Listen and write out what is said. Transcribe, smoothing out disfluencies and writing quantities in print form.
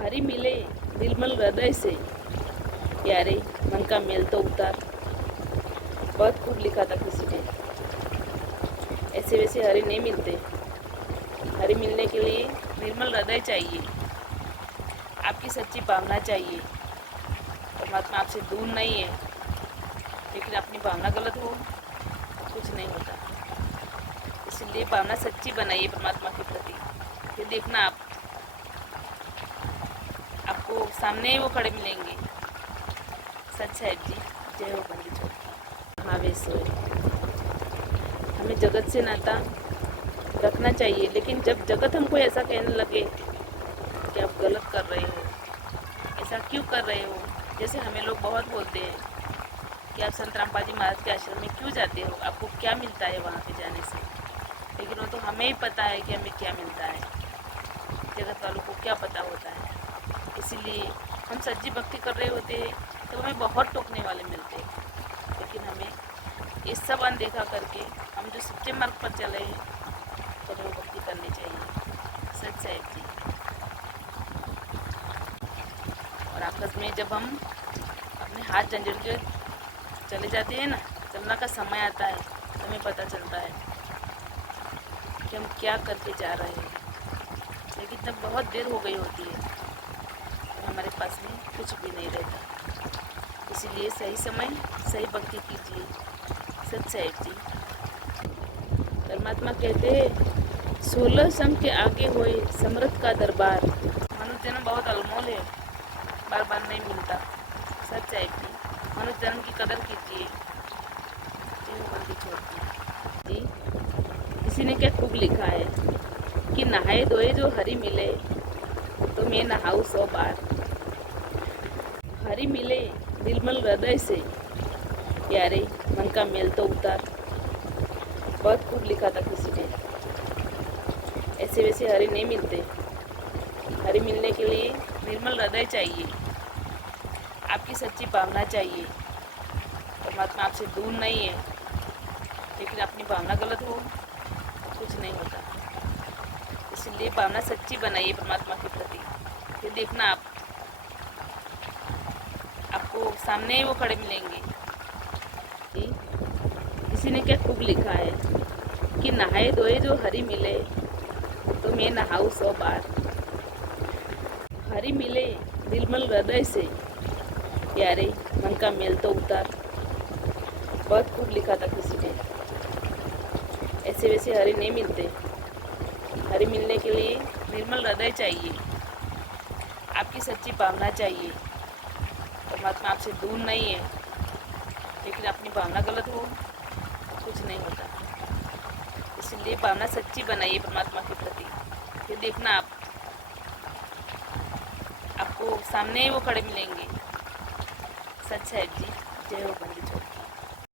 हरी मिले निर्मल हृदय से, प्यारे मन का मेल तो उतार। बहुत खूब लिखा था किसी ने। ऐसे वैसे हरी नहीं मिलते। हरी मिलने के लिए निर्मल हृदय चाहिए, आपकी सच्ची भावना चाहिए। परमात्मा आपसे दूर नहीं है, लेकिन अपनी भावना गलत हो कुछ नहीं होता। इसलिए भावना सच्ची बनाइए परमात्मा के प्रति। फिर देखना आपको सामने ही वो खड़े मिलेंगे। सच है जी। जय हो बंदी छोड़। हाँ वैसे हमें जगत से नाता रखना चाहिए, लेकिन जब जगत हमको ऐसा कहने लगे कि आप गलत कर रहे हो, ऐसा क्यों कर रहे हो, जैसे हमें लोग बहुत बोलते हैं कि आप संत रामपाल जी महाराज के आश्रम में क्यों जाते हो, आपको क्या मिलता है वहाँ पे जाने से। लेकिन वो तो हमें ही पता है कि हमें क्या मिलता है, जगत वालों को क्या पता होता है। इसीलिए हम सच्ची भक्ति कर रहे होते हैं तो हमें बहुत टोकने वाले मिलते हैं, लेकिन हमें ये सब अनदेखा करके हम जो सच्चे मार्ग पर चले हैं तो हमें भक्ति करनी चाहिए। सच है जी। और आपस में जब हम अपने हाथ झंझट के चले जाते हैं ना, चलना का समय आता है तो हमें पता चलता है कि हम क्या करके जा रहे हैं। लेकिन जब बहुत देर हो गई होती है तो हमारे पास में कुछ भी नहीं रहता। इसीलिए सही समय सही भक्ति कीजिए। सच है जी। परमात्मा कहते हैं 16 सम के आगे होए समर्थ का दरबार। मनुष्य जन्म बहुत अनमोल है, बार बार नहीं मिलता। सच है जी। मनुष्य जन्म की कदर कीजिए। बंदी छोड़ती जी। किसी ने क्या खूब लिखा है कि नहाए धोए जो हरी मिले तो मैं नहाऊं 100 बार। हरी मिले निर्मल हृदय से, प्यारे मन का मेल तो उतार। बहुत खूब लिखा था किसी ने। ऐसे वैसे हरी नहीं मिलते। हरी मिलने के लिए निर्मल हृदय चाहिए, आपकी सच्ची भावना चाहिए। परमात्मा आपसे दूर नहीं है, लेकिन अपनी भावना गलत हो कुछ नहीं होता। इसलिए भावना सच्ची बनाइए परमात्मा के प्रति। फिर देखना आपको सामने ही वो खड़े मिलेंगे। किसी ने क्या खूब लिखा है कि नहाए धोए जो हरी मिले तो मैं नहाऊं 100 बार। हरी मिले निर्मल हृदय से, प्यारे मन का मेल तो उतार। बहुत खूब लिखा था किसी ने। ऐसे वैसे हरी नहीं मिलते। हरी मिलने के लिए निर्मल हृदय चाहिए, आपकी सच्ची भावना चाहिए। परमात्मा आपसे दूर नहीं है, लेकिन अपनी भावना गलत हो कुछ नहीं होता। इसलिए भावना सच्ची बनाइए परमात्मा के प्रति। फिर देखना आपको सामने ही वो खड़े मिलेंगे। सच है जी। जय हो बंदी छोड़।